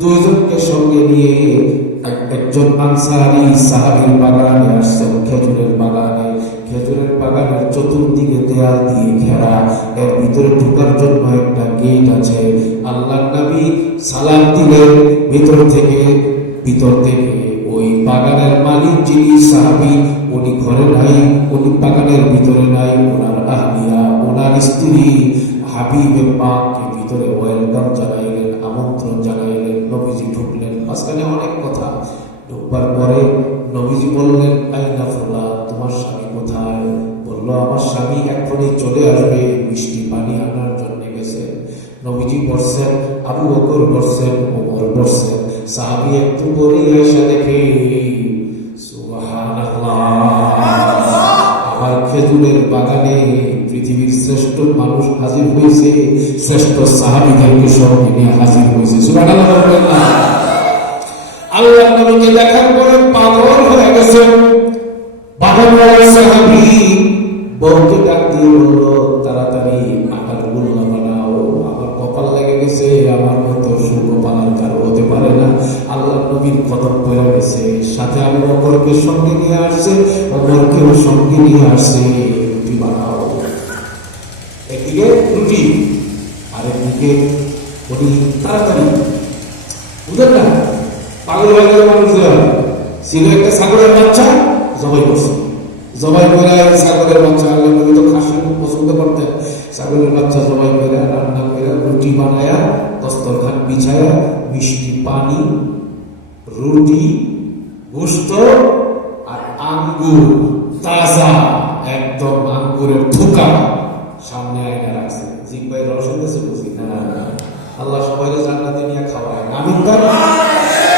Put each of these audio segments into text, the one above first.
দুইজনকে সঙ্গে নিয়ে একজন আনসারী সাহাবীর বাগানে আসছেন, খেজুরের বাগানে। খেজুরের বাগানের চতুর্দিকে দেয়াল দিয়ে ঘেরা, এর ভিতরে ঢোকার জন্য একটা গেট আছে। আল্লাহর নবী সালাম দিলেন ভিতর থেকে ওই বাগানের মালিক যিনি সাহাবী, উনি ঘরে নাই, উনি বাগানের ভিতরে নাই। ওনার আহলিয়া, ওনার স্ত্রী হাবিবের মাকে ভিতরে ওয়েলকাম জানাইলেন, আমন্ত্রণ জানাইলেন। নবীজি ঢুকলেন, মাঝখানে অনেক কথা। ঢুকবার পরে নবীজি বললেন, আইনা ফুলান, তোমার স্বামী কোথায়? বললো, আমার স্বামী এখনই চলে আসবে, মিষ্টি পানি আনার জন্য গেছে। নবীজি বসছেন, আবু বকর বসছেন, ওমর বসছেন। সাহাবী একটু পরে এসে দেখে, সুবহানাল্লাহ, আমার খেজুরের বাগানে পৃথিবীর শ্রেষ্ঠ মানুষ হাজির হয়েছে, শ্রেষ্ঠ সাহাবীদেরকে সঙ্গে নিয়ে হাজির হয়েছে। সুবহানাল্লাহ। আল্লাহ নবীকে দেখার পরে পাগল হয়ে গেছে। বাগানওয়ালা সাহাবী বউকে ডাক দিয়ে বলল, তাড়াতাড়ি আটার গোল্লা বানাও, আমার কপাল লেগে গেছে, আমার মতো সুকপালার কারো হতে পারে না। আল্লাহ নবীর কদম পড়ে গেছে, সাথে আবু বকরকে সঙ্গে নিয়ে আসছে, ওমরকেও সঙ্গে নিয়ে আসছে। রুটি বানাও, একদিকে রুটি, আরেকদিকে উনি তাড়াতাড়ি, বুঝলেন না, পাগল হয়ে গেল মানুষরা। ছিল একটা ছাগলের বাচ্চা, জবাই করছে। জবাই করে ছাগলের বাচ্চা, আল্লাহ নবী তো খাসি খুব পছন্দ করতেন। ছাগলের বাচ্চা জবাই করে, রান্না করে, রুটি বানায়া, দস্তরখান বিছায়া, মিষ্টি পানি, রুটি, গোশত আর আঙ্গুর, তাজা একদম আঙ্গুরের থোকা সামনে আয়না রাখছে। জিহ্বায় রস হইতেছে, বুঝি না। আল্লাহ সবাই জান্নাতে নিয়ে খাওয়ায়, আমিন কর।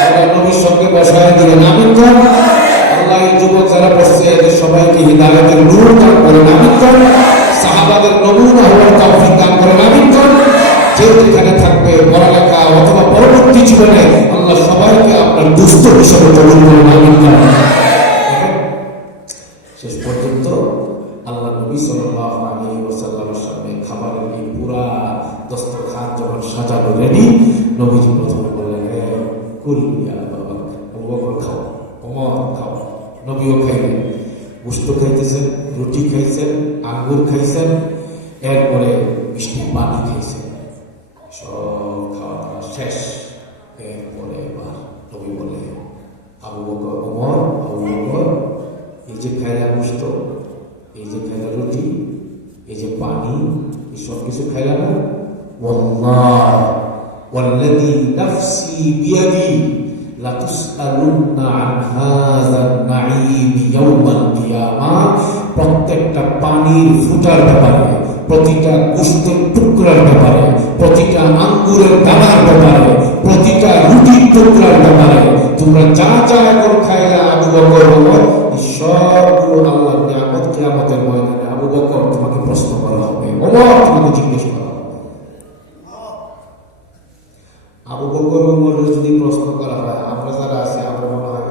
আল্লাহ নবীর সঙ্গে বসায় দিলেন, আমিন কর। আল্লাহ এই যুবক যারা বসছে এদের সবাইকে হিদায়াতের নূর দান করেন, আমিন কর। সাহাবাদের নমুনা হওয়ার তৌফিক দান করেন, আমিন কর। যে যেখানে থাকবে পড়ালেখা অথবা পরবর্তী জীবনে আল্লাহ সবাইকে আপনার দুস্থ হিসেবে কবুল করেন, আমিন কর। শেষ পর্যন্ত আল্লাহ নবী সাল্লাল্লাহু আলাইহি ওয়াসাল্লামের সামনে খাবারের এই পুরা দস্তরখান যখন সাজানো রেডি, নবীজি প্রথমে বললেন, হে কুল ইয়া বাবা, আবু বকর খাও, ওমর খাও। নবীও খাইলেন, গোশত খাইতেছেন, রুটি খাইছেন, আঙ্গুর খাইছেন, এরপরে মিষ্টি পানি খাইছেন। সব খাওয়া দাওয়া শেষ। এরপরে এবার নবী বলে, আবু বকর, ওমর, আবু বকর, এই যে খাইলা গোশত, এই যে খাইলা রুটি, এই যে পানি, এই সব কিছু খাইলা না? ওয়াল্লাহ ওয়াল্লাযী নাফসি বিয়াদি লাতুসআলুন্না আন হাযান নাঈম ইয়াওমাল কিয়ামাহ। প্রত্যেকটা পানির ফুটার ব্যাপারে, প্রতিটা গোশতের টুকরার ব্যাপারে, প্রতিটা আঙ্গুরের দানার ব্যাপারে, প্রতিটা রুটির টুকরার ব্যাপারে তোমরা যা যা এখন খাইলা আবু বকর, ওমর, সবগুলো আল্লাহর নিয়ামত কিয়ামতের ময়দানে আবু বকর তোমাকে প্রশ্ন করা হবে, ওমর তোমাকে জিজ্ঞেস করা হবে। আবু বকর ওমরের যদি প্রশ্ন করা হয়, আমরা যারা আছি আমার মনে হয়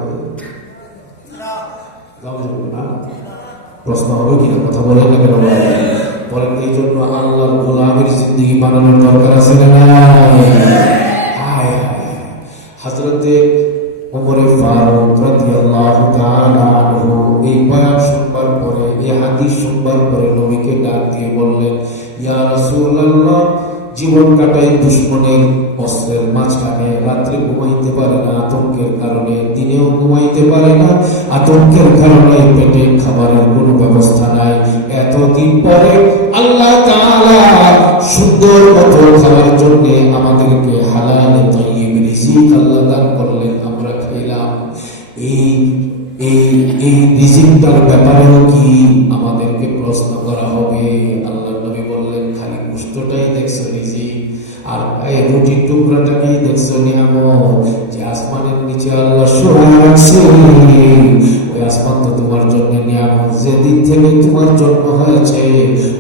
না প্রশ্ন হবে কিনা? কথা বলেন না কেন? বলেন, এই জন্য আল্লাহর গোলামের জিন্দেগি বানানোর দরকার আছে না? হযরতে ওমর ফারুক রাদিয়াল্লাহু তাআলা আনহু এই বয়ান শুনবার পরে, এই হাদিস শুনবার পরে নবীকে ডাক দিয়ে বললেন, ইয়া রাসূলুল্লাহ, জীবন কাটাই দুশমনের অস্ত্রের মাঝখানে, রাত্রে ঘুমাইতে পারে না আতঙ্কের কারণে, দিনেও ঘুমাইতে পারে না আতঙ্কের কারণে, পেটে খাবারের কোনো ব্যবস্থা নাই। এতদিন পরে আল্লাহ তাআলা সুন্দর মতো খাওয়ার জন্য আমাদেরকে হালাল তাইয়্যিব রিজিক আল্লাহ দান করলেন, আমরা খাইলাম। এই রিজিকটার ব্যাপারেও কি আমাদেরকে প্রশ্ন করা হবে? আল্লাহ নবী বললেন, খালি গোশতটাই দেখছো রিজিক, আর এই রুটির টুকরাটাকেই দেখছো নিয়ামত। যে আসমানের নিচে আল্লাহ সরাই রাখছে, ওই আসমান তো তোমার জন্য নিয়ামত। যেদিন থেকে তোমার জন্ম হয়েছে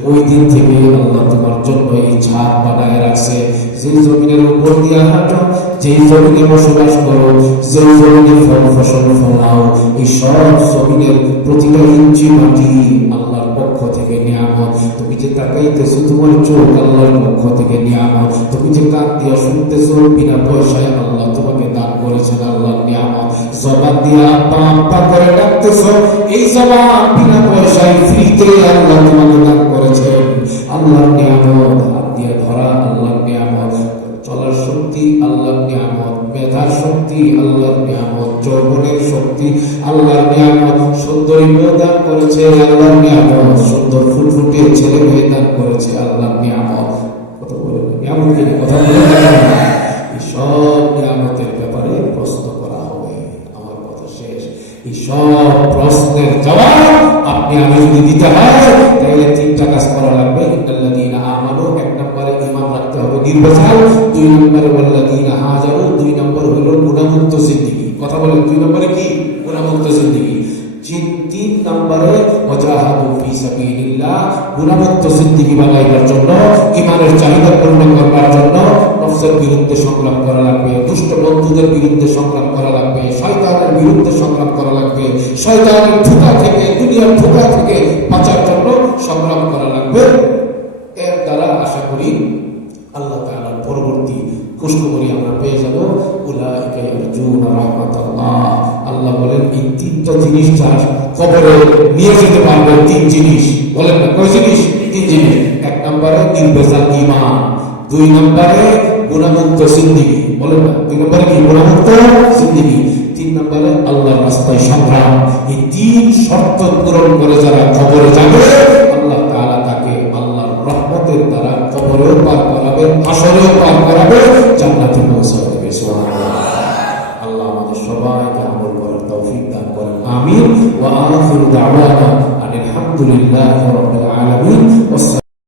ওই দিন থেকে আল্লাহ তোমার জন্য এই ছাদ বানায় রাখছে। যে জমিনের উপর দিয়ে হাঁটো, যে জমিনে বসবাস করো, যে জমিনে ফল ফসল ফলাও, এই সব জমিনের প্রতিটা ইঞ্চি মাটি আল্লাহর পক্ষ থেকে নিয়ামত। তুমি যে তাকাইতেছো, তোমার চোখ আল্লাহর পক্ষ থেকে নিয়ামত। তুমি যে কান দিয়ে শুনতেছো বিনা পয়সায়, আল্লাহ তোমার দিয়ে আব্বা আব্বা করে ডাকতেছো, এই জবান বিনা পয়সায় ফ্রিতে আল্লাহ তোমাকে দান করেছেন। আল্লাহর নিয়ামত, হাত দিয়ে ধরা আল্লাহর নিয়ামত, চলার শক্তি আল্লাহর নিয়ামত, মেধার শক্তি আল্লাহর নিয়ামত, যৌবনের শক্তি আল্লাহর নিয়ামত, সুন্দরী মেয়ে দান করেছে আল্লাহর নিয়ামত, সুন্দর ফুটফুটে ছেলে মেয়ে দান করেছে আল্লাহর নিয়ামত। কথা বলে নিয়ামত কিনে কথা বলে এই সব নিয়ামতের ব্যাপারে প্রশ্ন করা হবে। আমার কথা শেষ। এই সব প্রশ্নের জবাব আপনি আমি যদি দিতে হয় তাহলে তিনটা কাজ করা লাগবে। ইন্নাল্লাযীনা আমানু, এক নম্বরে ঈমান রাখতে হবে নির্ভেজাল, দুই নম্বরে ওয়াল্লাযীনা হাজারু, দুই নম্বর হলো গুনাহমুক্ত জিন্দেগি। কথা বলেন দুই নম্বরে কি? গুনাহমুক্ত জিন্দেগি। তিন নম্বরে ওয়াজাহাদু ফি সাবিলিল্লাহ, গুনাহমুক্ত জিন্দেগি বানাইবার জন্য, ঈমানের চাহিদা পূর্ণ করবার জন্য নফসের বিরুদ্ধে সংগ্রাম করা লাগবে, দুষ্ট বন্ধুদের বিরুদ্ধে সংগ্রাম করা লাগবে, শয়তানের বিরুদ্ধে সংগ্রাম করা লাগবে, শয়তানের ধোঁকা থেকে, দুনিয়ার ধোঁকা থেকে বাঁচার জন্য সংগ্রাম করা লাগবে। এর দ্বারা আশা করি আল্লাহ তাআলার পরবর্তী খুশখবরি আমরা পেয়ে যাব। উলাইকা ইয়ারজুনা রাহমাতাল্লাহ। আল্লাহ বলেন এই তিনটা জিনিস যার কবরে নিয়ে যেতে পারবে, তিন জিনিস বলেন না, কয় জিনিস? তিন জিনিস। এক নম্বরে নির্ভেজাল ঈমান, দুই নম্বরে গুনাহমুক্ত জিন্দেগি, বলেন না, দুই নম্বরে কি? গুনাহমুক্ত জিন্দেগি। তিন নম্বরে আল্লাহর রাস্তায় সংগ্রাম। এই তিন শর্ত পূরণ করে যারা কবরে যাবে আল্লাহ তাআলা তাকে আল্লাহর রহমতের দ্বারা কবরেও পার করাবে, হাসরেও পার করাবে, জান্নাতে পৌঁছাবে দেবে। সুবহানাল্লাহ। আল্লাহ আমাদের সবাইকে আমল করার তৌফিক দান করেন। আমিন। ওয়া আখিরু দাওয়ানা আনিল হামদুলিল্লাহি